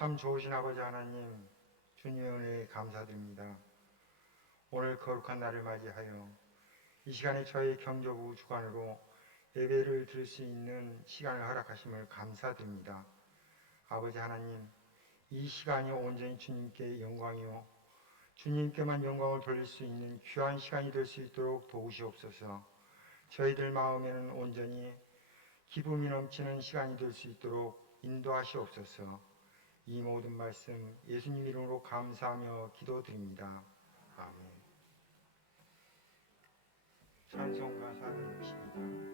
참 좋으신 아버지 하나님, 주님의 은혜에 감사드립니다. 오늘 거룩한 날을 맞이하여 이 시간에 저희 경조부 주관으로 예배를 드릴 수 있는 시간을 허락하심을 감사드립니다. 아버지 하나님, 이 시간이 온전히 주님께 영광이요 주님께만 영광을 돌릴 수 있는 귀한 시간이 될 수 있도록 도우시옵소서. 저희들 마음에는 온전히 기쁨이 넘치는 시간이 될 수 있도록 인도하시옵소서. 이 모든 말씀 예수님 이름으로 감사하며 기도드립니다. 아멘. 찬송가 460입니다.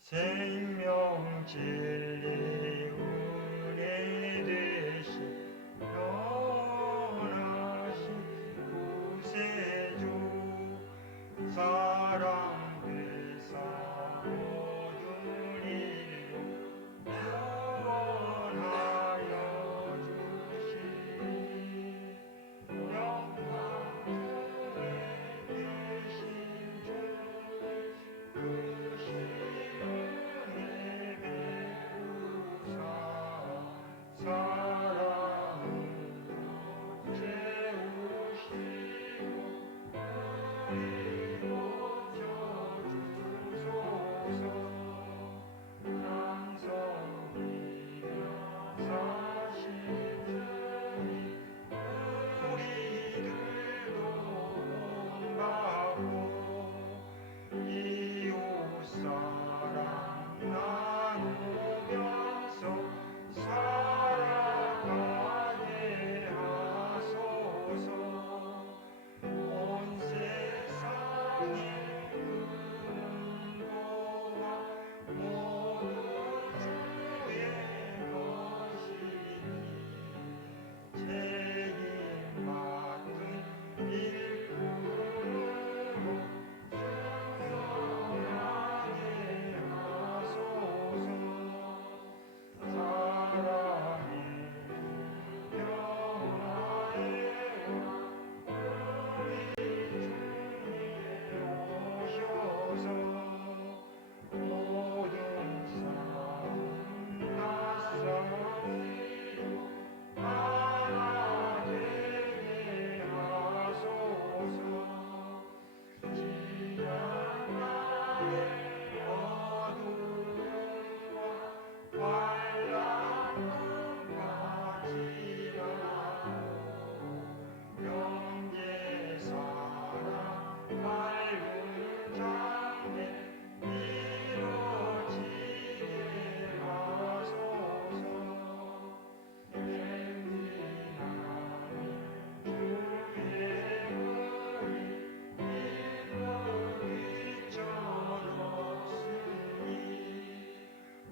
생명 진리 은혜 되신 연하신 구세주 사랑 되사 모든 일로 구원하여 주시니 영광 중에 계신 주 사랑으로 채우시고 그리고 져주소서. 양성이며 사신 주님 우리들도 본받고 이웃사랑 나누면서 살아가게 하소서. 온 세상의 근고와 모두 주의 것이니 책임 맡은 일꾼으로 충성하게 하소서. 사랑의 평화에와 우리 주님 오셔서 모든 삶 낯설지도 하나 되게 하소서. 지난날의 어두움과 환란과 지나고 영계사랑 밝은 장래 이루어지게 하소서. 행진하는 주의 글이 일거위처럼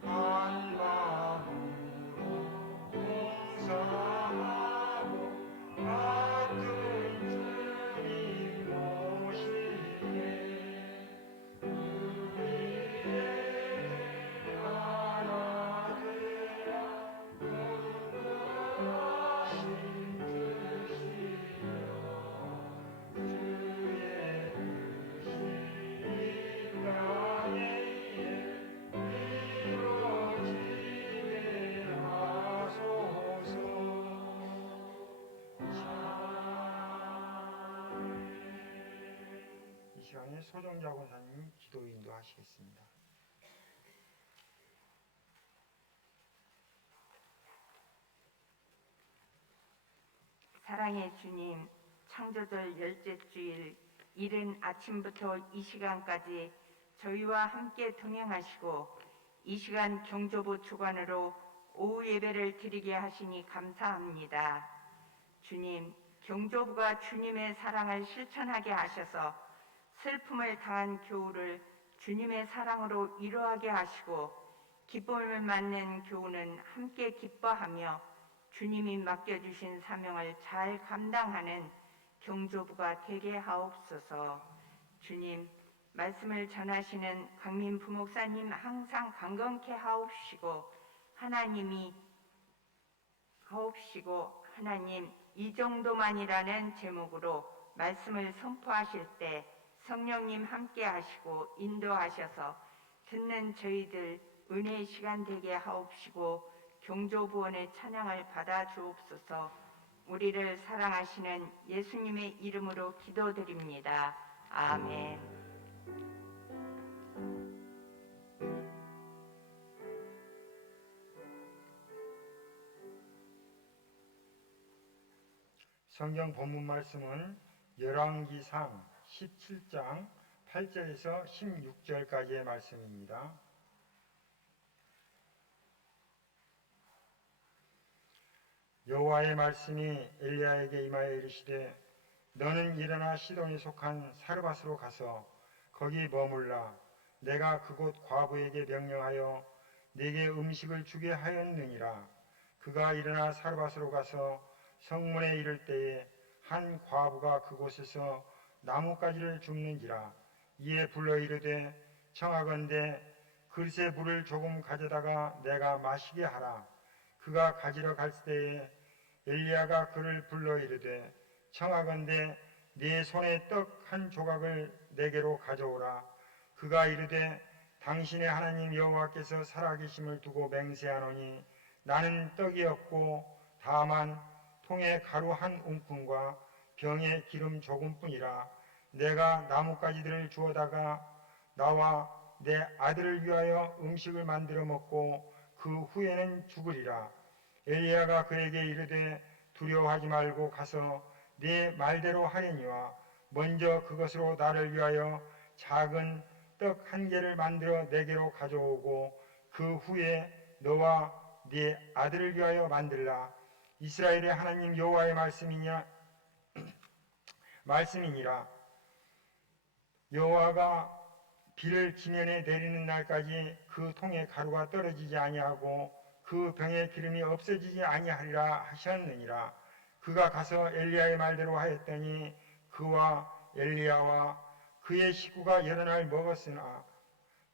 한 마음으로 봉사하고 같은 주님 모시게 우리에게 하나 되라 분부하신 주시여 주의 뜻이 이 땅에 이루어지게 하소서. 이 시간에 소정자 권사님이 기도 인도하시겠습니다. 사랑의 주님, 창조절 열째 주일 이른 아침부터 이 시간까지 저희와 함께 동행하시고 이 시간 경조부 주관으로 오후 예배를 드리게 하시니 감사합니다. 주님, 경조부가 주님의 사랑을 실천하게 하셔서 슬픔을 당한 교우를 주님의 사랑으로 위로하게 하시고 기쁨을 맞는 교우는 함께 기뻐하며 주님이 맡겨주신 사명을 잘 감당하는 경조부가 되게 하옵소서. 주님, 말씀을 전하시는 강민 부목사님 항상 강건케 하옵시고 하나님 이 정도만이라는 제목으로 말씀을 선포하실 때 성령님 함께 하시고 인도하셔서 듣는 저희들 은혜의 시간 되게 하옵시고 경조부원의 찬양을 받아 주옵소서. 우리를 사랑하시는 예수님의 이름으로 기도드립니다. 아멘. 성경 본문 말씀은 열왕기상 17장 8절에서 16절까지의 말씀입니다. 여호와의 말씀이 엘리야에게 임하여 이르시되 너는 일어나 시돈에 속한 사르밧으로 가서 거기 머물라. 내가 그곳 과부에게 명령하여 네게 음식을 주게 하였느니라. 그가 일어나 사르밧으로 가서 성문에 이를 때에 한 과부가 그곳에서 나뭇가지를 줍는지라. 이에 불러 이르되 청하건대 글새 물을 조금 가져다가 내가 마시게 하라. 그가 가지러 갈 때에 엘리야가 그를 불러 이르되 청하건대 네 손에 떡 한 조각을 내게로 가져오라. 그가 이르되 당신의 하나님 여호와께서 살아계심을 두고 맹세하노니 나는 떡이 없고 다만 통에 가루 한 움큼과 병에 기름 조금뿐이라. 내가 나뭇가지들을 주워다가 나와 내 아들을 위하여 음식을 만들어 먹고 그 후에는 죽으리라. 엘리야가 그에게 이르되 두려워하지 말고 가서 네 말대로 하려니와 먼저 그것으로 나를 위하여 작은 떡 한 개를 만들어 내게로 가져오고 그 후에 너와 네 아들을 위하여 만들라. 이스라엘의 하나님 여호와의 말씀이니라. 여호와가 비를 지면에 내리는 날까지 그 통에 가루가 떨어지지 아니하고 그 병에 기름이 없어지지 아니하리라 하셨느니라. 그가 가서 엘리야의 말대로 하였더니 그와 엘리야와 그의 식구가 여러 날 먹었으나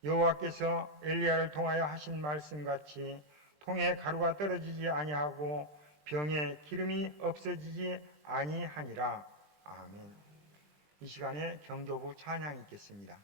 여호와께서 엘리야를 통하여 하신 말씀같이 통에 가루가 떨어지지 아니하고 병에 기름이 없어지지 아니하니라. 아멘. 이 시간에 경조부 찬양이 있겠습니다.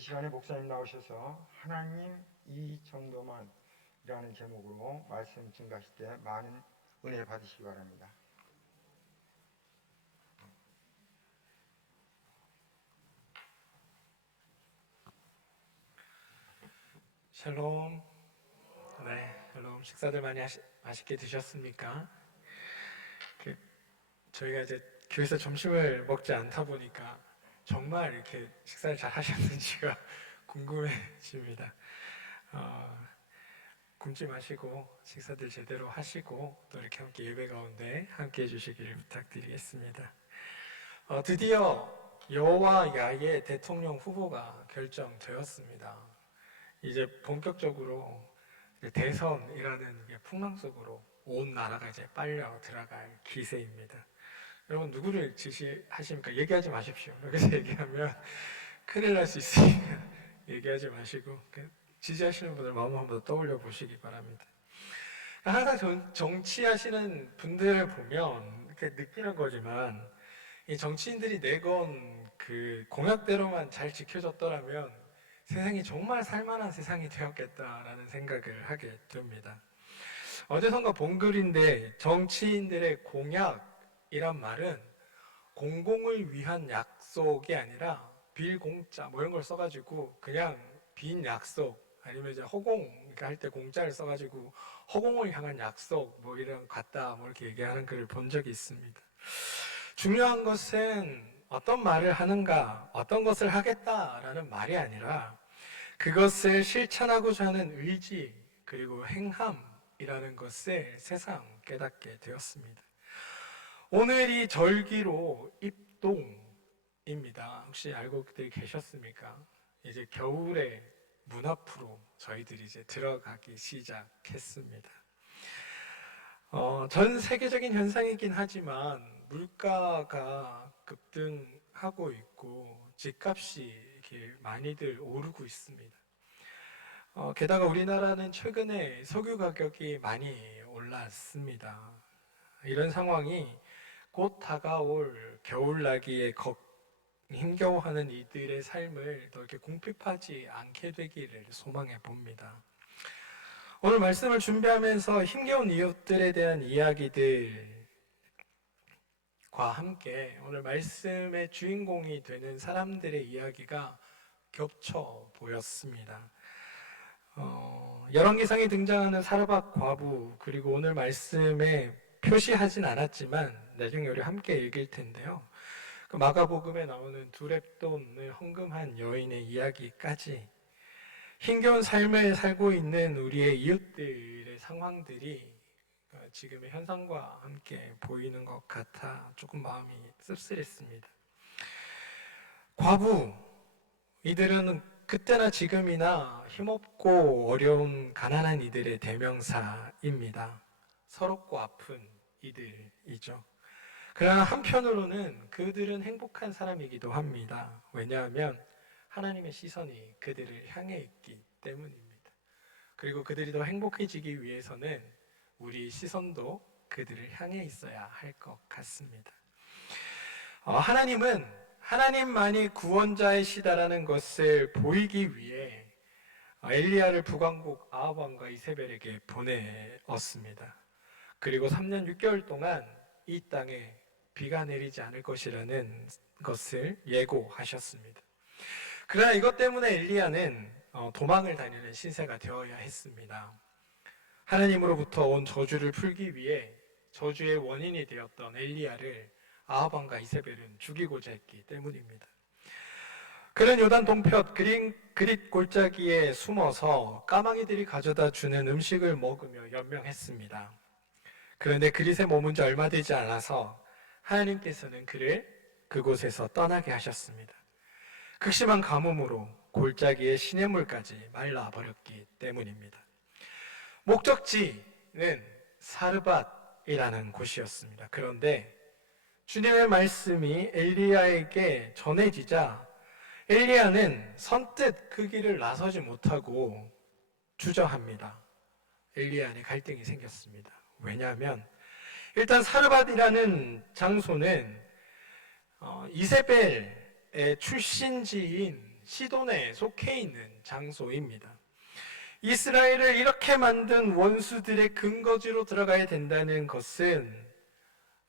시간에 목사님 나오셔서 하나님 이 정도만이라는 제목으로 말씀 증가하실 때 많은 은혜 받으시기 바랍니다. 샬롬. 네, 샬롬. 식사들 많이 맛있게 드셨습니까? 저희가 이제 교회에서 점심을 먹지 않다 보니까 정말 이렇게 식사를 잘 하셨는지가 궁금해집니다. 굶지 마시고 식사들 제대로 하시고 또 이렇게 함께 예배 가운데 함께 해주시기를 부탁드리겠습니다. 드디어 여와 야의 대통령 후보가 결정되었습니다. 이제 본격적으로 대선이라는 풍랑 속으로 온 나라가 이제 빨려 들어갈 기세입니다. 여러분 누구를 지시하십니까? 얘기하지 마십시오. 여기서 얘기하면 큰일 날 수 있으니까 얘기하지 마시고 지지하시는 분들 마음 한번 떠올려 보시기 바랍니다. 항상 정치하시는 분들을 보면 이렇게 느끼는 거지만 이 정치인들이 내건 그 공약대로만 잘 지켜졌더라면 세상이 정말 살만한 세상이 되었겠다라는 생각을 하게 됩니다. 어디선가 본 글인데 정치인들의 공약이란 말은 공공을 위한 약속이 아니라 빌공짜 이런 걸 써가지고 그냥 빈 약속 아니면 이제 허공 할 때 공짜를 써가지고 허공을 향한 약속 이런 같다 이렇게 얘기하는 글을 본 적이 있습니다. 중요한 것은 어떤 말을 하는가, 어떤 것을 하겠다라는 말이 아니라 그것을 실천하고자 하는 의지 그리고 행함이라는 것을 새삼 깨닫게 되었습니다. 오늘이 절기로 입동입니다. 혹시 알고 계셨습니까? 이제 겨울의 문 앞으로 저희들이 이제 들어가기 시작했습니다. 전 세계적인 현상이긴 하지만 물가가 급등하고 있고 집값이 이렇게 많이들 오르고 있습니다. 게다가 우리나라는 최근에 석유 가격이 많이 올랐습니다. 이런 상황이 곧 다가올 겨울나기에 힘겨워하는 이들의 삶을 더 이렇게 궁핍하지 않게 되기를 소망해 봅니다. 오늘 말씀을 준비하면서 힘겨운 이웃들에 대한 이야기들과 함께 오늘 말씀의 주인공이 되는 사람들의 이야기가 겹쳐 보였습니다. 열왕기상에 등장하는 사르밧 과부 그리고 오늘 말씀에 표시하진 않았지만 나중에 우리 함께 읽을 텐데요. 그 마가복음에 나오는 두렙돈을 헌금한 여인의 이야기까지 힘겨운 삶을 살고 있는 우리의 이웃들의 상황들이 지금의 현상과 함께 보이는 것 같아 조금 마음이 씁쓸했습니다. 과부, 이들은 그때나 지금이나 힘없고 어려운 가난한 이들의 대명사입니다. 서럽고 아픈 이들이죠. 그러나 한편으로는 그들은 행복한 사람이기도 합니다. 왜냐하면 하나님의 시선이 그들을 향해 있기 때문입니다. 그리고 그들이 더 행복해지기 위해서는 우리 시선도 그들을 향해 있어야 할 것 같습니다. 하나님은 하나님만이 구원자이시다라는 것을 보이기 위해 엘리야를 북왕국 아합 왕과 이세벨에게 보내었습니다. 그리고 3년 6개월 동안 이 땅에 비가 내리지 않을 것이라는 것을 예고하셨습니다. 그러나 이것 때문에 엘리야는 도망을 다니는 신세가 되어야 했습니다. 하나님으로부터 온 저주를 풀기 위해 저주의 원인이 되었던 엘리야를 아합 왕과 이세벨은 죽이고자 했기 때문입니다. 그는 요단 동편 그릿 골짜기에 숨어서 까마귀들이 가져다 주는 음식을 먹으며 연명했습니다. 그런데 그릿에 머문 지 얼마 되지 않아서 하나님께서는 그를 그곳에서 떠나게 하셨습니다. 극심한 가뭄으로 골짜기의 시냇물까지 말라버렸기 때문입니다. 목적지는 사르밧이라는 곳이었습니다. 그런데 주님의 말씀이 엘리야에게 전해지자 엘리야는 선뜻 그 길을 나서지 못하고 주저합니다. 엘리야 안에 갈등이 생겼습니다. 왜냐하면 일단 사르밧이라는 장소는 이세벨의 출신지인 시돈에 속해 있는 장소입니다. 이스라엘을 이렇게 만든 원수들의 근거지로 들어가야 된다는 것은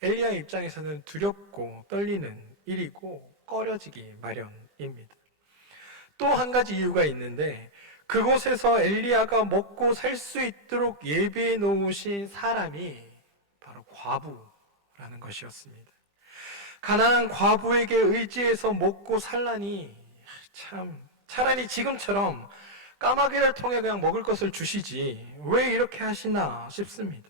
엘리야의 입장에서는 두렵고 떨리는 일이고 꺼려지기 마련입니다. 또 한 가지 이유가 있는데 그곳에서 엘리야가 먹고 살 수 있도록 예비해 놓으신 사람이 바로 과부라는 것이었습니다. 가난한 과부에게 의지해서 먹고 살라니 참 차라리 지금처럼 까마귀를 통해 그냥 먹을 것을 주시지 왜 이렇게 하시나 싶습니다.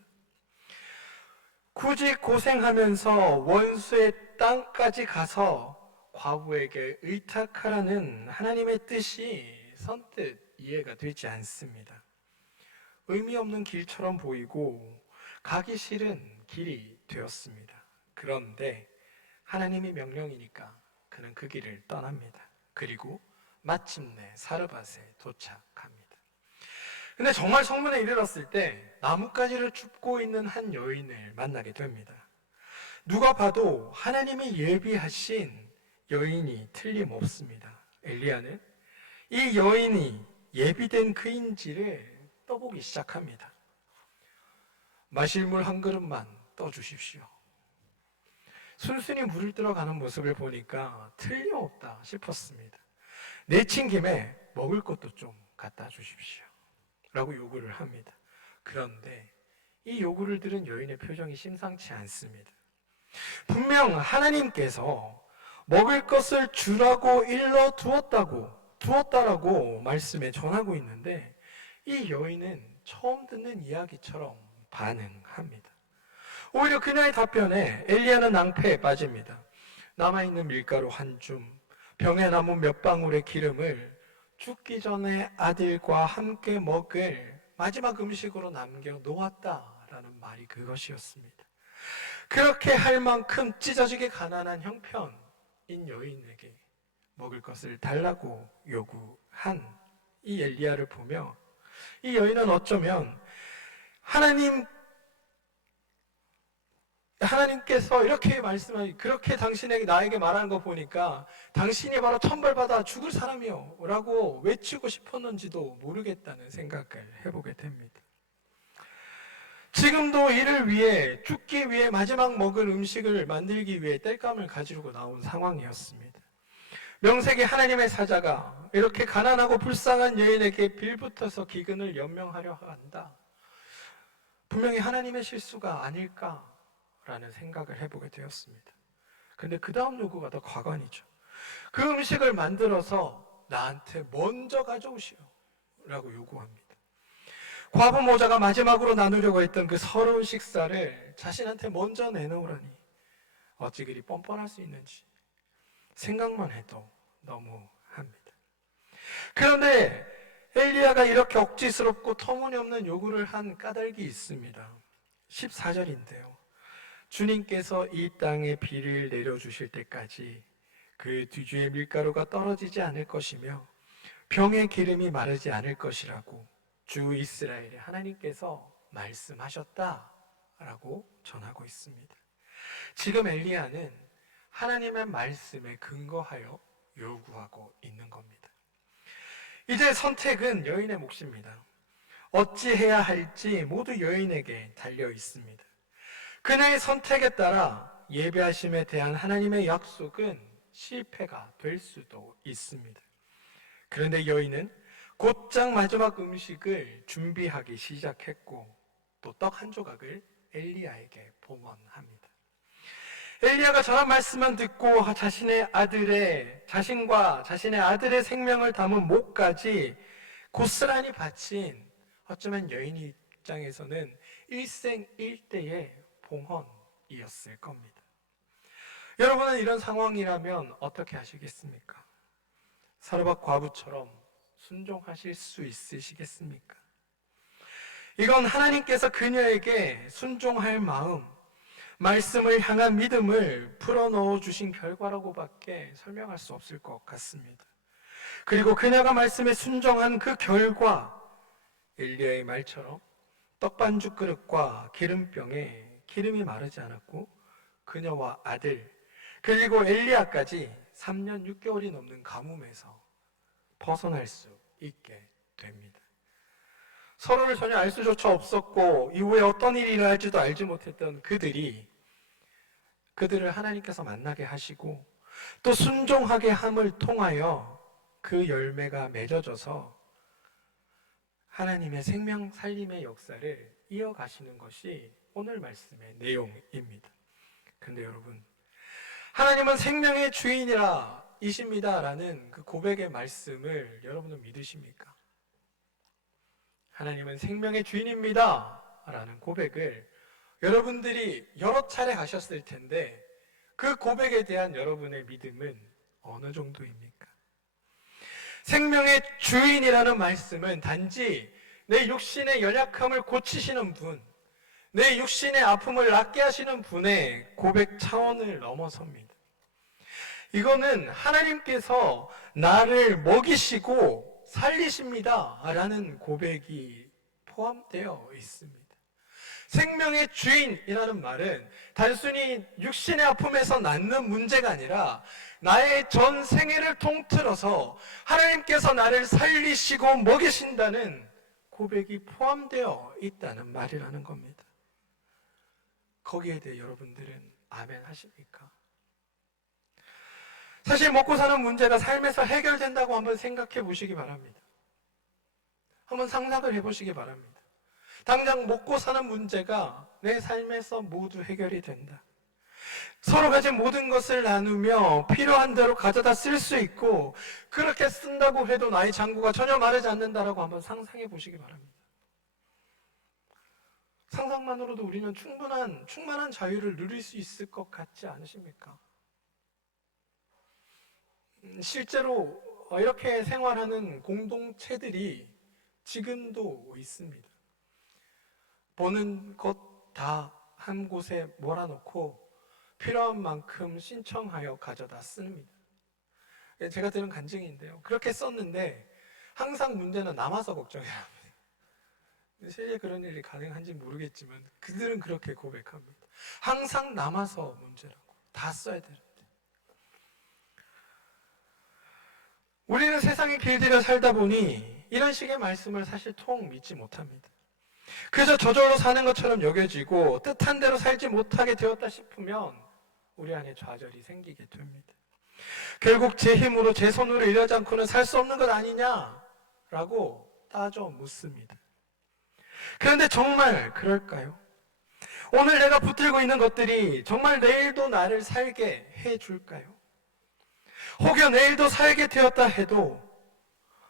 굳이 고생하면서 원수의 땅까지 가서 과부에게 의탁하라는 하나님의 뜻이 선뜻 이해가 되지 않습니다. 의미 없는 길처럼 보이고 가기 싫은 길이 되었습니다. 그런데 하나님이 명령이니까 그는 그 길을 떠납니다. 그리고 마침내 사르밧에 도착합니다. 근데 정말 성문에 이르렀을 때 나뭇가지를 줍고 있는 한 여인을 만나게 됩니다. 누가 봐도 하나님이 예비하신 여인이 틀림없습니다. 엘리야는 이 여인이 예비된 그인지를 떠보기 시작합니다. 마실 물 한 그릇만 떠주십시오. 순순히 물을 들어가는 모습을 보니까 틀림없다 싶었습니다. 내친 김에 먹을 것도 좀 갖다 주십시오 라고 요구를 합니다. 그런데 이 요구를 들은 여인의 표정이 심상치 않습니다. 분명 하나님께서 먹을 것을 주라고 일러 두었다라고 말씀에 전하고 있는데 이 여인은 처음 듣는 이야기처럼 반응합니다. 오히려 그녀의 답변에 엘리야는 낭패에 빠집니다. 남아있는 밀가루 한 줌, 병에 남은 몇 방울의 기름을 죽기 전에 아들과 함께 먹을 마지막 음식으로 남겨 놓았다라는 말이 그것이었습니다. 그렇게 할 만큼 찢어지게 가난한 형편인 여인에게 먹을 것을 달라고 요구한 이 엘리야를 보며 이 여인은 어쩌면 하나님께서 이렇게 말씀하시, 그렇게 당신에게 나에게 말하는 거 보니까 당신이 바로 천벌받아 죽을 사람이요 라고 외치고 싶었는지도 모르겠다는 생각을 해보게 됩니다. 지금도 이를 위해 죽기 위해 마지막 먹을 음식을 만들기 위해 땔감을 가지고 나온 상황이었습니다. 명색이 하나님의 사자가 이렇게 가난하고 불쌍한 여인에게 빌붙어서 기근을 연명하려 한다. 분명히 하나님의 실수가 아닐까라는 생각을 해보게 되었습니다. 근데 그 다음 요구가 더 과관이죠. 그 음식을 만들어서 나한테 먼저 가져오시오 라고 요구합니다. 과부 모자가 마지막으로 나누려고 했던 그 서러운 식사를 자신한테 먼저 내놓으라니 어찌 그리 뻔뻔할 수 있는지 생각만 해도 너무합니다. 그런데 엘리야가 이렇게 억지스럽고 터무니없는 요구를 한 까닭이 있습니다. 14절인데요. 주님께서 이 땅에 비를 내려주실 때까지 그 뒤주의 밀가루가 떨어지지 않을 것이며 병의 기름이 마르지 않을 것이라고 주 이스라엘의 하나님께서 말씀하셨다라고 전하고 있습니다. 지금 엘리야는 하나님의 말씀에 근거하여 요구하고 있는 겁니다. 이제 선택은 여인의 몫입니다. 어찌해야 할지 모두 여인에게 달려 있습니다. 그녀의 선택에 따라 예배하심에 대한 하나님의 약속은 실패가 될 수도 있습니다. 그런데 여인은 곧장 마지막 음식을 준비하기 시작했고 또 떡 한 조각을 엘리야에게 봉헌합니다. 엘리야가 전한 말씀만 듣고 자신과 자신의 아들의 생명을 담은 목까지 고스란히 바친 어쩌면 여인 입장에서는 일생일대의 봉헌이었을 겁니다. 여러분은 이런 상황이라면 어떻게 하시겠습니까? 사르밧 과부처럼 순종하실 수 있으시겠습니까? 이건 하나님께서 그녀에게 순종할 마음, 말씀을 향한 믿음을 풀어넣어 주신 결과라고밖에 설명할 수 없을 것 같습니다. 그리고 그녀가 말씀에 순종한 그 결과, 엘리야의 말처럼 떡반죽 그릇과 기름병에 기름이 마르지 않았고 그녀와 아들 그리고 엘리야까지 3년 6개월이 넘는 가뭄에서 벗어날 수 있게 됩니다. 서로를 전혀 알 수조차 없었고 이후에 어떤 일이 일어날지도 알지 못했던 그들을 하나님께서 만나게 하시고 또 순종하게 함을 통하여 그 열매가 맺어져서 하나님의 생명 살림의 역사를 이어가시는 것이 오늘 말씀의 내용입니다. 그런데 여러분, 하나님은 생명의 주인이라 이십니다라는 그 고백의 말씀을 여러분은 믿으십니까? 하나님은 생명의 주인입니다 라는 고백을 여러분들이 여러 차례 하셨을 텐데 그 고백에 대한 여러분의 믿음은 어느 정도입니까? 생명의 주인이라는 말씀은 단지 내 육신의 연약함을 고치시는 분, 내 육신의 아픔을 낫게 하시는 분의 고백 차원을 넘어섭니다. 이거는 하나님께서 나를 먹이시고 살리십니다 라는 고백이 포함되어 있습니다. 생명의 주인이라는 말은 단순히 육신의 아픔에서 낫는 문제가 아니라 나의 전 생애를 통틀어서 하나님께서 나를 살리시고 먹이신다는 고백이 포함되어 있다는 말이라는 겁니다. 거기에 대해 여러분들은 아멘 하십니까? 사실 먹고 사는 문제가 삶에서 해결된다고 한번 생각해 보시기 바랍니다. 한번 상상을 해보시기 바랍니다. 당장 먹고 사는 문제가 내 삶에서 모두 해결이 된다. 서로 가진 모든 것을 나누며 필요한 대로 가져다 쓸 수 있고 그렇게 쓴다고 해도 나의 장구가 전혀 마르지 않는다라고 한번 상상해 보시기 바랍니다. 상상만으로도 우리는 충만한 자유를 누릴 수 있을 것 같지 않으십니까? 실제로 이렇게 생활하는 공동체들이 지금도 있습니다. 버는 것 다 한 곳에 몰아놓고 필요한 만큼 신청하여 가져다 씁니다. 제가 들은 간증인데요. 그렇게 썼는데 항상 문제는 남아서 걱정이랍니다. 실제 그런 일이 가능한지 모르겠지만 그들은 그렇게 고백합니다. 항상 남아서 문제라고. 다 써야 되는데. 우리는 세상에 길들여 살다 보니 이런 식의 말씀을 사실 통 믿지 못합니다. 그래서 저절로 사는 것처럼 여겨지고 뜻한 대로 살지 못하게 되었다 싶으면 우리 안에 좌절이 생기게 됩니다. 결국 제 힘으로 제 손으로 일하지 않고는 살 수 없는 것 아니냐라고 따져 묻습니다. 그런데 정말 그럴까요? 오늘 내가 붙들고 있는 것들이 정말 내일도 나를 살게 해줄까요? 혹여 내일도 살게 되었다 해도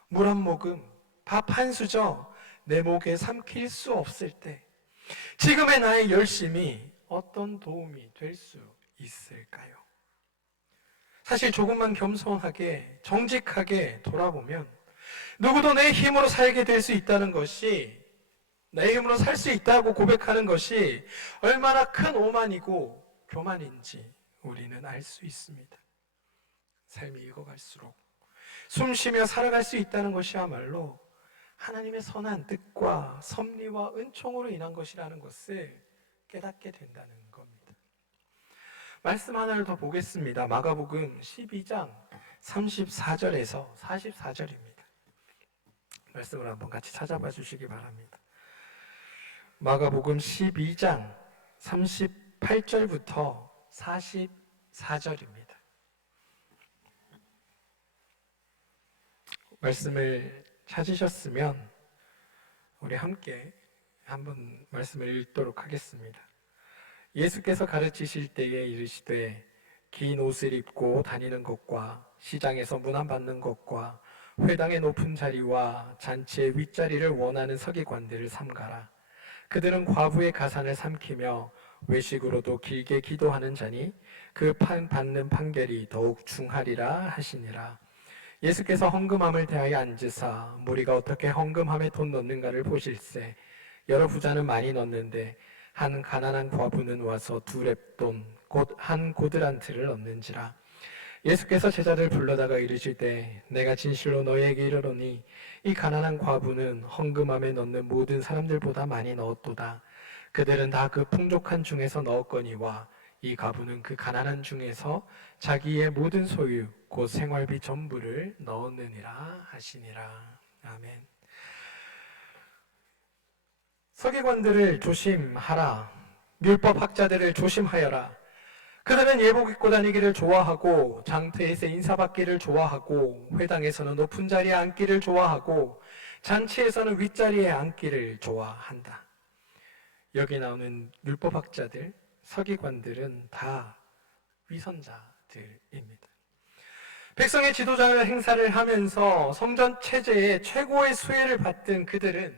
물 한 모금, 밥 한 수저 내 목에 삼킬 수 없을 때 지금의 나의 열심이 어떤 도움이 될 수 있을까요? 사실 조금만 겸손하게 정직하게 돌아보면 누구도 내 힘으로 살게 될 수 있다는 것이 내 힘으로 살 수 있다고 고백하는 것이 얼마나 큰 오만이고 교만인지 우리는 알 수 있습니다. 삶이 익어갈수록 숨쉬며 살아갈 수 있다는 것이야말로 하나님의 선한 뜻과 섭리와 은총으로 인한 것이라는 것을 깨닫게 된다는 겁니다. 말씀 하나를 더 보겠습니다. 마가복음 12장 34절에서 44절입니다. 말씀을 한번 같이 찾아봐 주시기 바랍니다. 마가복음 12장 38절부터 44절입니다. 말씀을 찾으셨으면 우리 함께 한번 말씀을 읽도록 하겠습니다. 예수께서 가르치실 때에 이르시되 긴 옷을 입고 다니는 것과 시장에서 문안받는 것과 회당의 높은 자리와 잔치의 윗자리를 원하는 서기관들을 삼가라. 그들은 과부의 가산을 삼키며 외식으로도 길게 기도하는 자니 그 받는 판결이 더욱 중하리라 하시니라. 예수께서 헌금함을 대하여 앉으사 무리가 어떻게 헌금함에 돈 넣는가를 보실세. 여러 부자는 많이 넣는데 한 가난한 과부는 와서 2렙돈 곧 한 고드란트를 넣는지라. 예수께서 제자들 불러다가 이르시되 내가 진실로 너희에게 이르노니 이 가난한 과부는 헌금함에 넣는 모든 사람들보다 많이 넣었도다. 그들은 다 그 풍족한 중에서 넣었거니와 이 과부는 그 가난한 중에서 자기의 모든 소유 곧 생활비 전부를 넣었느니라 하시니라. 아멘. 서기관들을 조심하라. 율법학자들을 조심하여라. 그들은 예복 입고 다니기를 좋아하고 장터에서 인사받기를 좋아하고 회당에서는 높은 자리에 앉기를 좋아하고 잔치에서는 윗자리에 앉기를 좋아한다. 여기 나오는 율법학자들, 서기관들은 다 위선자들입니다. 백성의 지도자 행사를 하면서 성전 체제의 최고의 수혜를 받던 그들은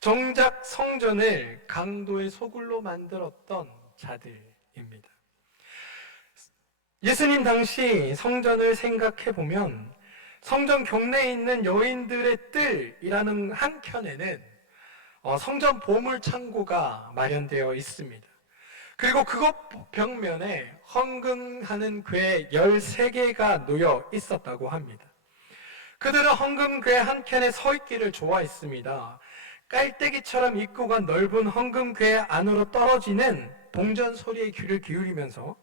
정작 성전을 강도의 소굴로 만들었던 자들입니다. 예수님 당시 성전을 생각해 보면 성전 경내에 있는 여인들의 뜰이라는 한켠에는 성전 보물 창고가 마련되어 있습니다. 그리고 그것 벽면에 헌금하는 궤 13개가 놓여 있었다고 합니다. 그들은 헌금궤 한켠에 서 있기를 좋아했습니다. 깔때기처럼 입구가 넓은 헌금궤 안으로 떨어지는 봉전 소리에 귀를 기울이면서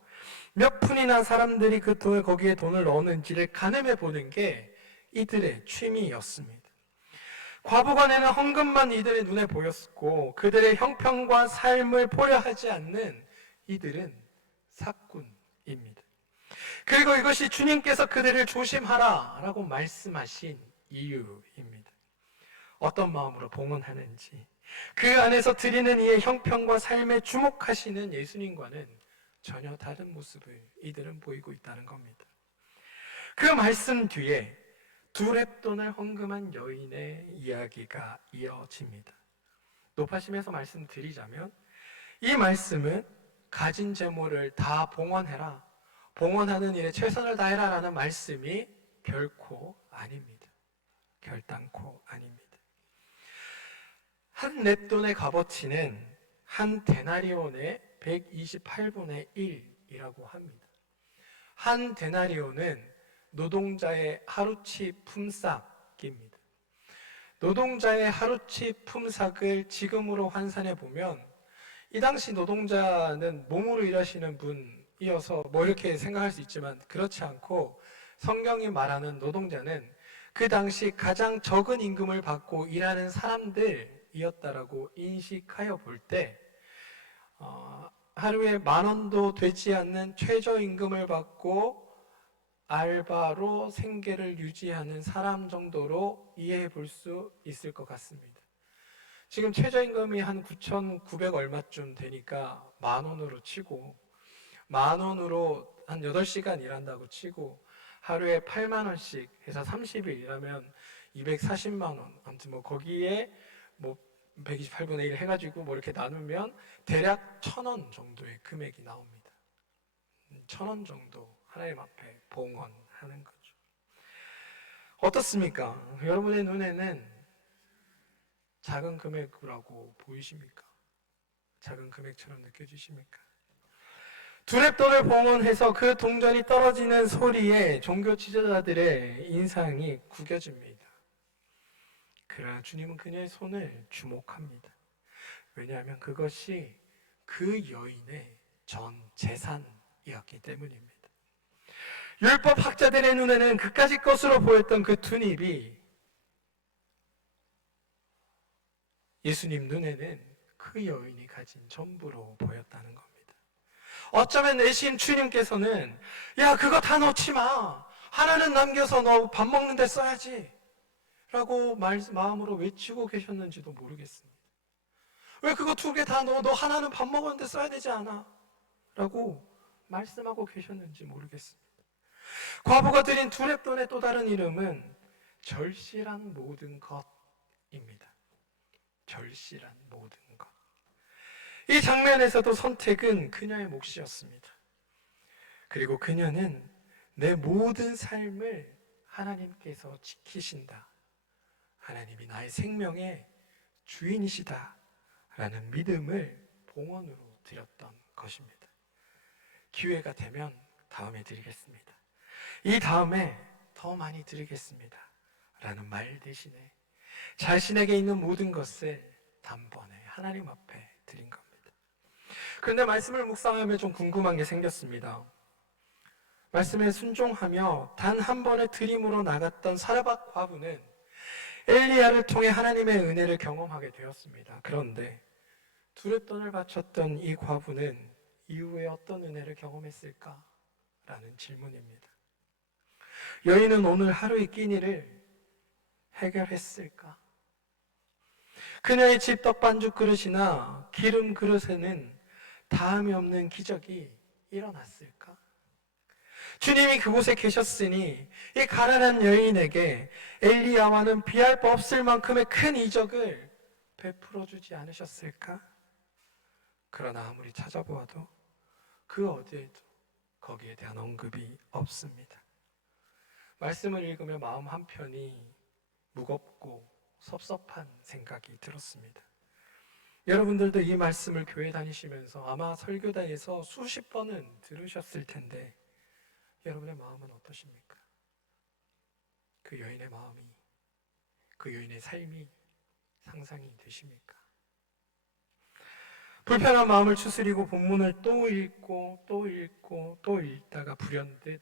몇 푼이나 사람들이 거기에 돈을 넣었는지를 가늠해 보는 게 이들의 취미였습니다. 과부관에는 헌금만 이들의 눈에 보였고 그들의 형편과 삶을 보려하지 않는 이들은 사꾼입니다. 그리고 이것이 주님께서 그들을 조심하라 라고 말씀하신 이유입니다. 어떤 마음으로 봉헌하는지, 그 안에서 드리는 이의 형편과 삶에 주목하시는 예수님과는 전혀 다른 모습을 이들은 보이고 있다는 겁니다. 그 말씀 뒤에 두렙돈을 헌금한 여인의 이야기가 이어집니다. 높아심에서 말씀드리자면 이 말씀은 가진 재물을 다 봉헌해라, 봉헌하는 일에 최선을 다해라 라는 말씀이 결코 아닙니다. 결단코 아닙니다. 한 렙돈의 값어치는 한 데나리온의 128분의 1이라고 합니다. 한 데나리온은 노동자의 하루치 품삯입니다. 노동자의 하루치 품삯을 지금으로 환산해 보면 이 당시 노동자는 몸으로 일하시는 분이어서 뭐 이렇게 생각할 수 있지만 그렇지 않고 성경이 말하는 노동자는 그 당시 가장 적은 임금을 받고 일하는 사람들이었다라고 인식하여 볼 때 하루에 10,000원도 되지 않는 최저임금을 받고 알바로 생계를 유지하는 사람 정도로 이해해 볼 수 있을 것 같습니다. 지금 최저임금이 한 9,900 얼마쯤 되니까 10,000원으로 치고 10,000원으로 한 8시간 일한다고 치고 하루에 80,000원씩 해서 30일 일하면 240만 원. 아무튼 뭐 거기에 뭐 128분의 1 해가지고 뭐 이렇게 나누면 대략 1,000원 정도의 금액이 나옵니다. 1,000원 정도 하나님 앞에 봉헌하는 거죠. 어떻습니까? 여러분의 눈에는 작은 금액이라고 보이십니까? 작은 금액처럼 느껴지십니까? 두렙돈을 봉헌해서 그 동전이 떨어지는 소리에 종교 지도자들의 인상이 구겨집니다. 그러나 주님은 그녀의 손을 주목합니다. 왜냐하면 그것이 그 여인의 전 재산이었기 때문입니다. 율법 학자들의 눈에는 그까짓 것으로 보였던 그 투닙이 예수님 눈에는 그 여인이 가진 전부로 보였다는 겁니다. 어쩌면 내신 주님께서는 야 그거 다 넣지 마, 하나는 남겨서 너 밥 먹는 데 써야지 라고 마음으로 외치고 계셨는지도 모르겠습니다. 왜 그거 2개 다 넣어? 너 하나는 밥 먹었는데 써야 되지 않아? 라고 말씀하고 계셨는지 모르겠습니다. 과부가 드린 두렙돈의 또 다른 이름은 절실한 모든 것입니다. 절실한 모든 것. 이 장면에서도 선택은 그녀의 몫이었습니다. 그리고 그녀는 내 모든 삶을 하나님께서 지키신다, 하나님이 나의 생명의 주인이시다 라는 믿음을 봉헌으로 드렸던 것입니다. 기회가 되면 다음에 드리겠습니다, 이 다음에 더 많이 드리겠습니다 라는 말 대신에 자신에게 있는 모든 것을 단번에 하나님 앞에 드린 겁니다. 그런데 말씀을 묵상하며 좀 궁금한 게 생겼습니다. 말씀에 순종하며 단 한 번의 들임으로 나갔던 사르밧 과부는 엘리야를 통해 하나님의 은혜를 경험하게 되었습니다. 그런데 두랫돈을 바쳤던 이 과부는 이후에 어떤 은혜를 경험했을까? 라는 질문입니다. 여인은 오늘 하루의 끼니를 해결했을까? 그녀의 집 떡반죽 그릇이나 기름 그릇에는 다함이 없는 기적이 일어났을까? 주님이 그곳에 계셨으니 이 가난한 여인에게 엘리야와는 비할 바 없을 만큼의 큰 이적을 베풀어 주지 않으셨을까? 그러나 아무리 찾아보아도 그 어디에도 거기에 대한 언급이 없습니다. 말씀을 읽으며 마음 한편이 무겁고 섭섭한 생각이 들었습니다. 여러분들도 이 말씀을 교회 다니시면서 아마 설교단에서 수십 번은 들으셨을 텐데 여러분의 마음은 어떠십니까? 그 여인의 마음이, 그 여인의 삶이 상상이 되십니까? 불편한 마음을 추스리고 본문을 또 읽고 또 읽고 또 읽다가 불현듯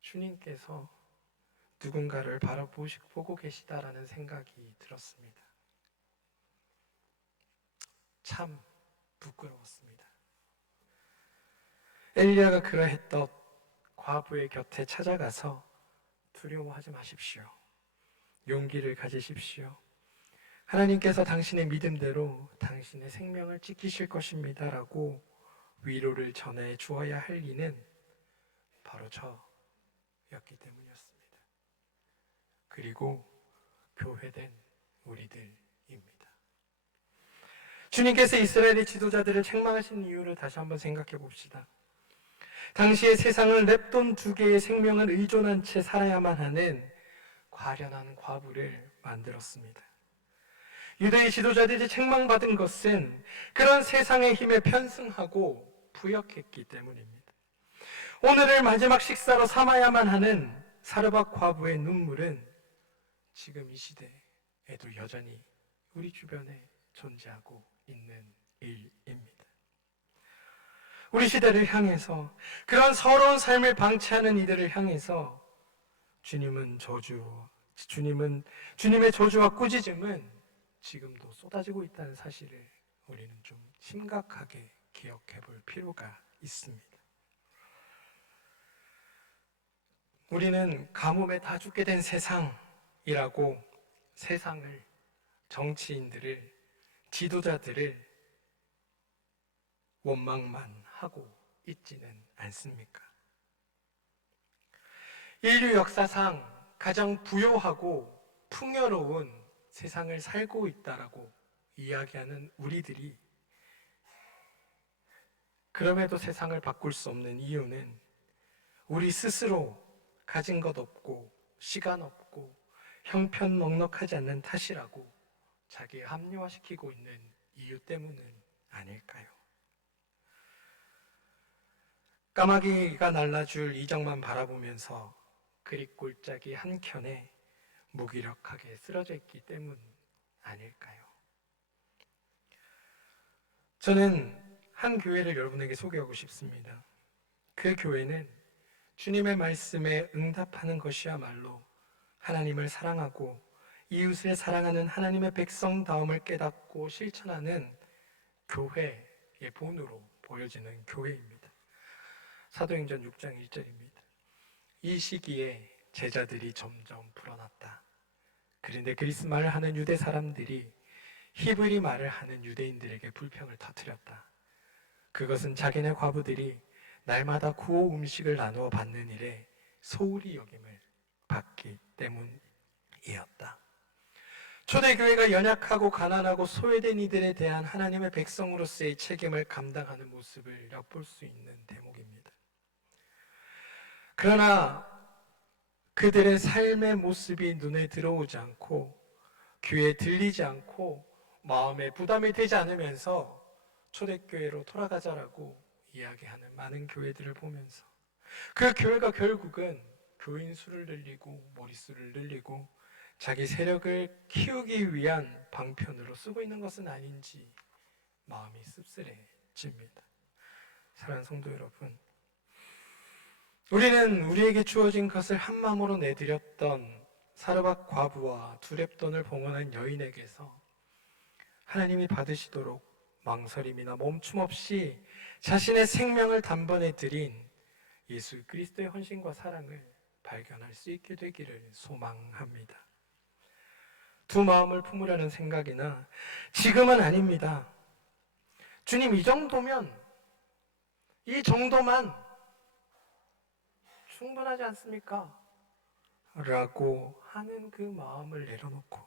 주님께서 누군가를 바라보고 계시다라는 생각이 들었습니다. 참 부끄러웠습니다. 엘리야가 그러했던 과부의 곁에 찾아가서 두려워하지 마십시오. 용기를 가지십시오. 하나님께서 당신의 믿음대로 당신의 생명을 지키실 것입니다. 라고 위로를 전해 주어야 할 이는 바로 저였기 때문이었습니다. 그리고 교회된 우리들입니다. 주님께서 이스라엘의 지도자들을 책망하신 이유를 다시 한번 생각해 봅시다. 당시의 세상을 냅돈 두 개의 생명을 의존한 채 살아야만 하는 과련한 과부를 만들었습니다. 유대의 지도자들이 책망받은 것은 그런 세상의 힘에 편승하고 부역했기 때문입니다. 오늘을 마지막 식사로 삼아야만 하는 사르밧 과부의 눈물은 지금 이 시대에도 여전히 우리 주변에 존재하고 있는 일입니다. 우리 시대를 향해서 그런 서러운 삶을 방치하는 이들을 향해서 주님의 저주와 꾸짖음은 지금도 쏟아지고 있다는 사실을 우리는 좀 심각하게 기억해 볼 필요가 있습니다. 우리는 가뭄에 다 죽게 된 세상이라고 세상을, 정치인들을, 지도자들을 원망만 하고 있지는 않습니까? 인류 역사상 가장 부요하고 풍요로운 세상을 살고 있다라고 이야기하는 우리들이 그럼에도 세상을 바꿀 수 없는 이유는 우리 스스로 가진 것 없고 시간 없고 형편 넉넉하지 않는 탓이라고 자기에 합리화시키고 있는 이유 때문은 아닐까요? 까마귀가 날라줄 이적만 바라보면서 그릿골짜기 한켠에 무기력하게 쓰러져 있기 때문 아닐까요? 저는 한 교회를 여러분에게 소개하고 싶습니다. 그 교회는 주님의 말씀에 응답하는 것이야말로 하나님을 사랑하고 이웃을 사랑하는 하나님의 백성다움을 깨닫고 실천하는 교회의 본으로 보여지는 교회입니다. 사도행전 6장 1절입니다. 이 시기에 제자들이 점점 불어났다. 그런데 그리스 말을 하는 유대 사람들이 히브리 말을 하는 유대인들에게 불평을 터뜨렸다. 그것은 자기네 과부들이 날마다 구호 음식을 나누어 받는 일에 소홀히 여김을 받기 때문이었다. 초대교회가 연약하고 가난하고 소외된 이들에 대한 하나님의 백성으로서의 책임을 감당하는 모습을 엿볼 수 있는 대목입니다. 그러나 그들의 삶의 모습이 눈에 들어오지 않고 귀에 들리지 않고 마음에 부담이 되지 않으면서 초대교회로 돌아가자라고 이야기하는 많은 교회들을 보면서 그 교회가 결국은 교인 수를 늘리고 머릿수를 늘리고 자기 세력을 키우기 위한 방편으로 쓰고 있는 것은 아닌지 마음이 씁쓸해집니다. 것입니다. 사랑하는 성도 여러분, 우리는 우리에게 주어진 것을 한 마음으로 내드렸던 사르밧 과부와 두렙돈을 봉헌한 여인에게서 하나님이 받으시도록 망설임이나 멈춤 없이 자신의 생명을 단번에 드린 예수 그리스도의 헌신과 사랑을 발견할 수 있게 되기를 소망합니다. 두 마음을 품으려는 생각이나 지금은 아닙니다. 주님, 이 정도만 충분하지 않습니까? 라고 하는 그 마음을 내려놓고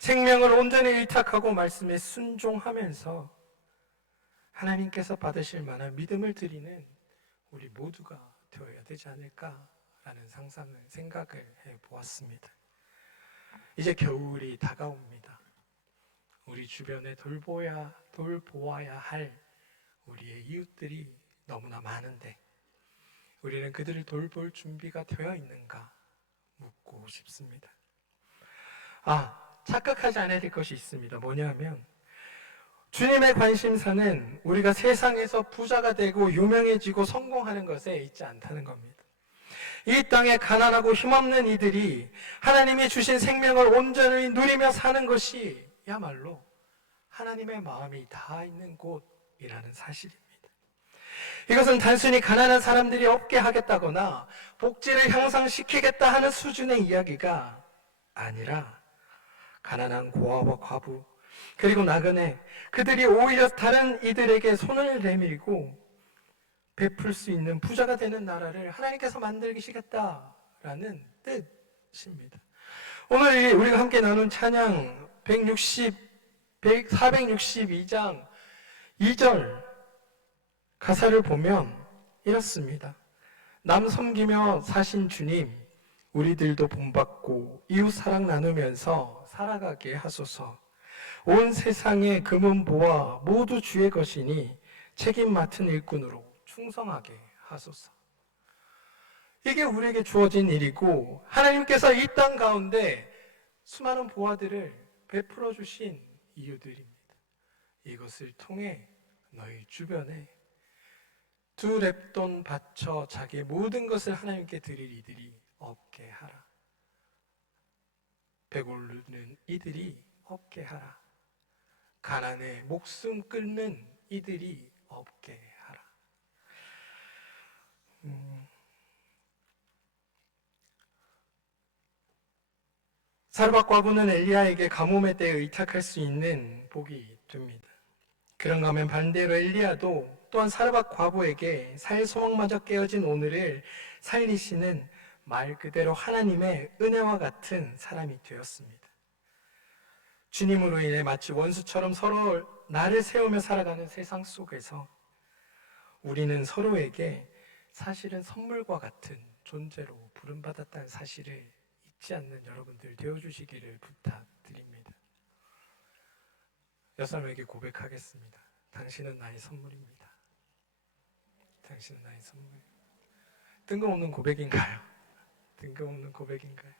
생명을 온전히 의탁하고 말씀에 순종하면서 하나님께서 받으실 만한 믿음을 드리는 우리 모두가 되어야 되지 않을까라는 생각을 해보았습니다. 이제 겨울이 다가옵니다. 우리 주변에 돌보아야 할 우리의 이웃들이 너무나 많은데 우리는 그들을 돌볼 준비가 되어 있는가 묻고 싶습니다. 착각하지 않아야 될 것이 있습니다. 뭐냐면 주님의 관심사는 우리가 세상에서 부자가 되고 유명해지고 성공하는 것에 있지 않다는 겁니다. 이 땅에 가난하고 힘없는 이들이 하나님이 주신 생명을 온전히 누리며 사는 것이 야말로 하나님의 마음이 닿아 있는 곳이라는 사실입니다. 이것은 단순히 가난한 사람들이 없게 하겠다거나 복지를 향상시키겠다 하는 수준의 이야기가 아니라 가난한 고아와 과부 그리고 나그네 그들이 오히려 다른 이들에게 손을 내밀고 베풀 수 있는 부자가 되는 나라를 하나님께서 만들시겠다라는 뜻입니다. 오늘 우리가 함께 나눈 찬양 462장 2절 가사를 보면 이렇습니다. 남 섬기며 사신 주님, 우리들도 본받고 이웃 사랑 나누면서 살아가게 하소서. 온 세상의 금은 보아 모두 주의 것이니 책임 맡은 일꾼으로 충성하게 하소서. 이게 우리에게 주어진 일이고 하나님께서 이 땅 가운데 수많은 보화들을 베풀어 주신 이유들입니다. 이것을 통해 너희 주변에 두 렙돈 바쳐 자기의 모든 것을 하나님께 드릴 이들이 없게 하라. 배고르는 이들이 없게 하라. 가난에 목숨 끊는 이들이 없게 하라. 사르밧 과부는 엘리야에게 가뭄의 때에 의탁할 수 있는 복이 됩니다. 그런가 하면 반대로 엘리야도 또한 사르밧 과부에게 살 소망마저 깨어진 오늘을 살리시는 말 그대로 하나님의 은혜와 같은 사람이 되었습니다. 주님으로 인해 마치 원수처럼 서로 나를 세우며 살아가는 세상 속에서 우리는 서로에게 사실은 선물과 같은 존재로 부름받았다는 사실을 잊지 않는 여러분들 되어주시기를 부탁드립니다. 여사람에게 고백하겠습니다. 당신은 나의 선물입니다. 당신은 나의 선물. 뜬금없는 고백인가요? 뜬금없는 고백인가요?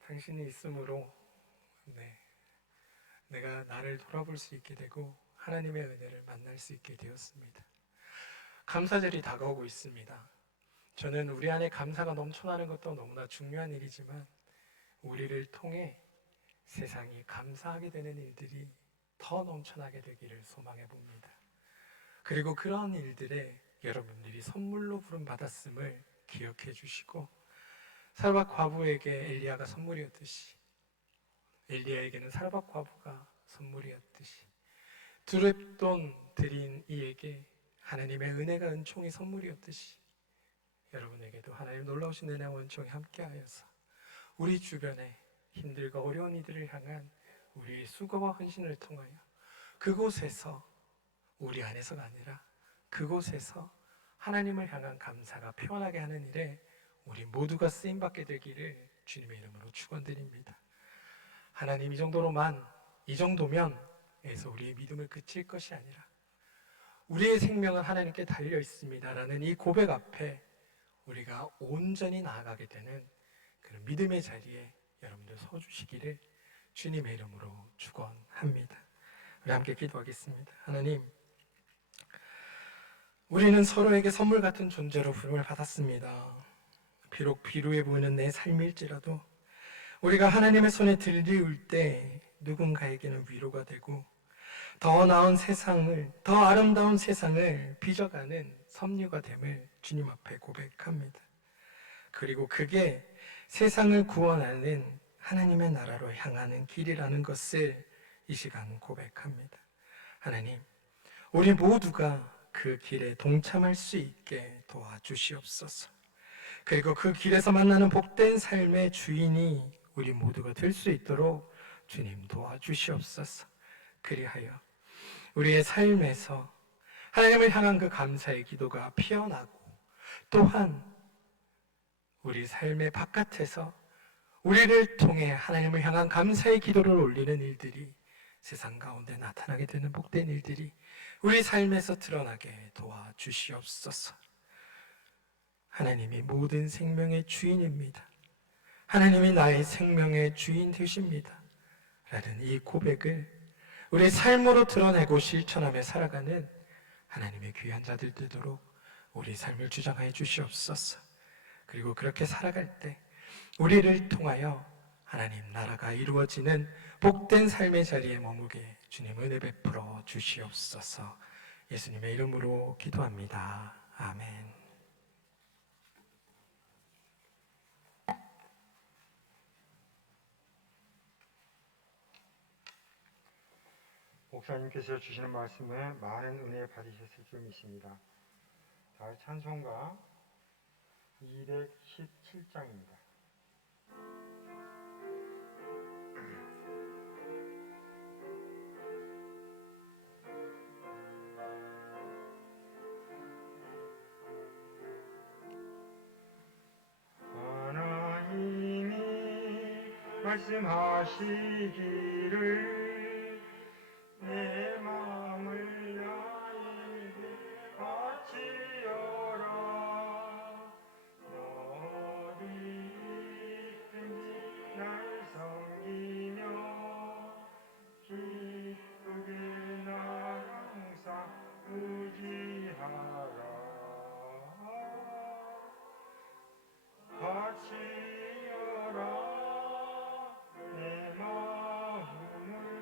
당신이 있으므로 내가 나를 돌아볼 수 있게 되고 하나님의 은혜를 만날 수 있게 되었습니다. 감사절이 다가오고 있습니다. 저는 우리 안에 감사가 넘쳐나는 것도 너무나 중요한 일이지만 우리를 통해 세상이 감사하게 되는 일들이 더 넘쳐나게 되기를 소망해 봅니다. 그리고 그런 일들에 여러분들이 선물로 부름받았음을 기억해 주시고 사르밧 과부에게 엘리야가 선물이었듯이 엘리야에게는 사르밧 과부가 선물이었듯이 두 렙돈 드린 이에게 하나님의 은혜가 은총이 선물이었듯이 여러분에게도 하나님 놀라우신 은혜와 은총이 함께하여서 우리 주변에 힘들고 어려운 이들을 향한 우리의 수고와 헌신을 통하여 그곳에서 우리 안에서가 아니라 그곳에서 하나님을 향한 감사가 표현하게 하는 일에 우리 모두가 쓰임받게 되기를 주님의 이름으로 축원드립니다. 하나님 이 정도면 에서 우리의 믿음을 그칠 것이 아니라 우리의 생명은 하나님께 달려 있습니다라는 이 고백 앞에 우리가 온전히 나아가게 되는 그런 믿음의 자리에 여러분들 서주시기를 주님의 이름으로 축원합니다. 우리 함께 기도하겠습니다. 하나님, 우리는 서로에게 선물 같은 존재로 부름을 받았습니다. 비록 비루해 보이는 내 삶일지라도 우리가 하나님의 손에 들리울 때 누군가에게는 위로가 되고 더 나은 세상을, 더 아름다운 세상을 빚어가는 섭리가 됨을 주님 앞에 고백합니다. 그리고 그게 세상을 구원하는 하나님의 나라로 향하는 길이라는 것을 이 시간 고백합니다. 하나님, 우리 모두가 그 길에 동참할 수 있게 도와주시옵소서. 그리고 그 길에서 만나는 복된 삶의 주인이 우리 모두가 될 수 있도록 주님 도와주시옵소서. 그리하여 우리의 삶에서 하나님을 향한 그 감사의 기도가 피어나고 또한 우리 삶의 바깥에서 우리를 통해 하나님을 향한 감사의 기도를 올리는 일들이 세상 가운데 나타나게 되는 복된 일들이 우리 삶에서 드러나게 도와주시옵소서. 하나님이 모든 생명의 주인입니다. 하나님이 나의 생명의 주인 되십니다. 라는 이 고백을 우리의 삶으로 드러내고 실천하며 살아가는 하나님의 귀한 자들 되도록 우리 삶을 주장하여 주시옵소서. 그리고 그렇게 살아갈 때 우리를 통하여 하나님 나라가 이루어지는 복된 삶의 자리에 머무게 주님 은혜 베풀어 주시옵소서. 예수님의 이름으로 기도합니다. 아멘. 목사님께서 주시는 말씀에 많은 은혜 받으셨을 줄 믿습니다. 다 찬송가 217장입니다. 하나님이 말씀하시기를 내 마음을 나에게 바치어라. 어디 있든지 날 섬기며 기쁘게 날 항상 의지하라. 바치어라 내 마음을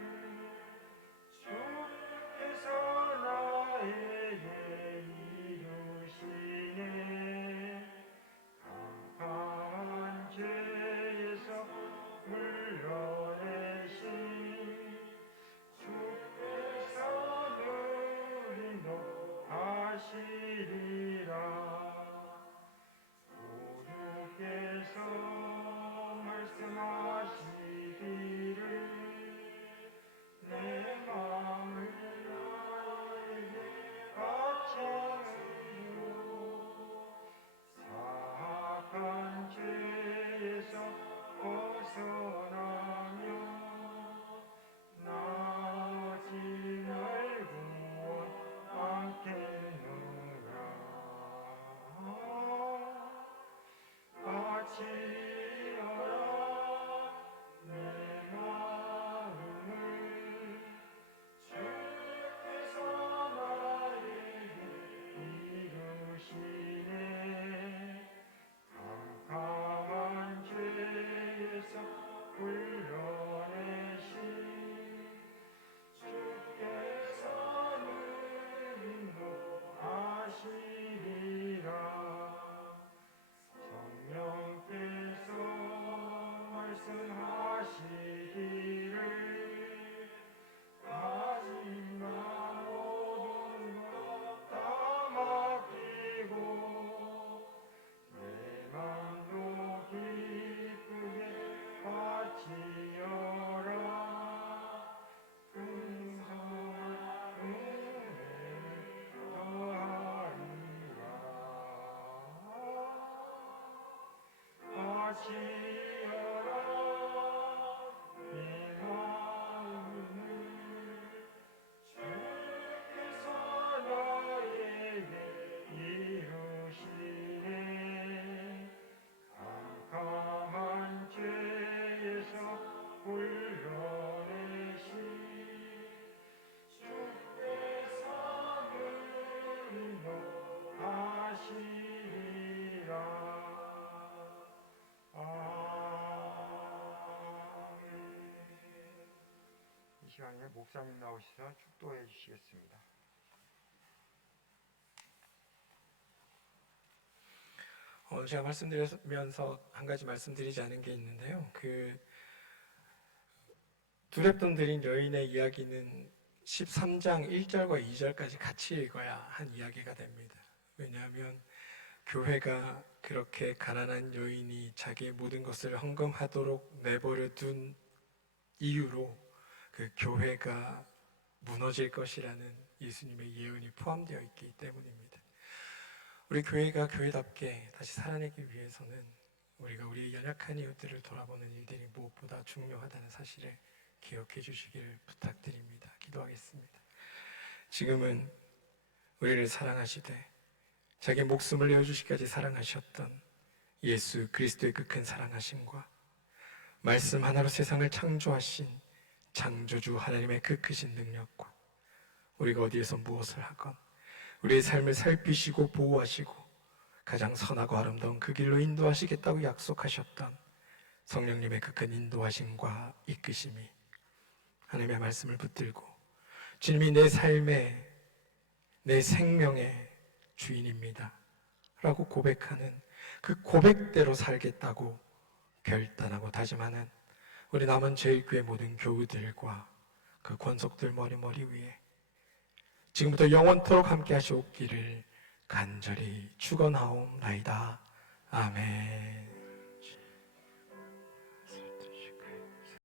목사님 나오셔서 축도해 주시겠습니다. 제가 말씀드리면서 한 가지 말씀드리지 않은 게 있는데요. 두랩돈 들인 여인의 이야기는 13장 1절과 2절까지 같이 읽어야 한 이야기가 됩니다. 왜냐하면 교회가 그렇게 가난한 여인이 자기의 모든 것을 헌금하도록 내버려 둔 이유로 그 교회가 무너질 것이라는 예수님의 예언이 포함되어 있기 때문입니다. 우리 교회가 교회답게 다시 살아내기 위해서는 우리가 우리의 연약한 이웃들을 돌아보는 일들이 무엇보다 중요하다는 사실을 기억해 주시기를 부탁드립니다. 기도하겠습니다. 지금은 우리를 사랑하시되 자기 목숨을 내어주시기까지 사랑하셨던 예수 그리스도의 그 큰 사랑하심과 말씀 하나로 세상을 창조하신 창조주 하나님의 그 크신 능력과 우리가 어디에서 무엇을 하건 우리의 삶을 살피시고 보호하시고 가장 선하고 아름다운 그 길로 인도하시겠다고 약속하셨던 성령님의 그 큰 인도하심과 이끄심이 하나님의 말씀을 붙들고 주님이 내 삶의 내 생명의 주인입니다 라고 고백하는 그 고백대로 살겠다고 결단하고 다짐하는 우리 남은 제일교회 모든 교우들과 그 권속들 머리 위에 지금부터 영원토록 함께 하시옵기를 간절히 축원하옵나이다. 아멘.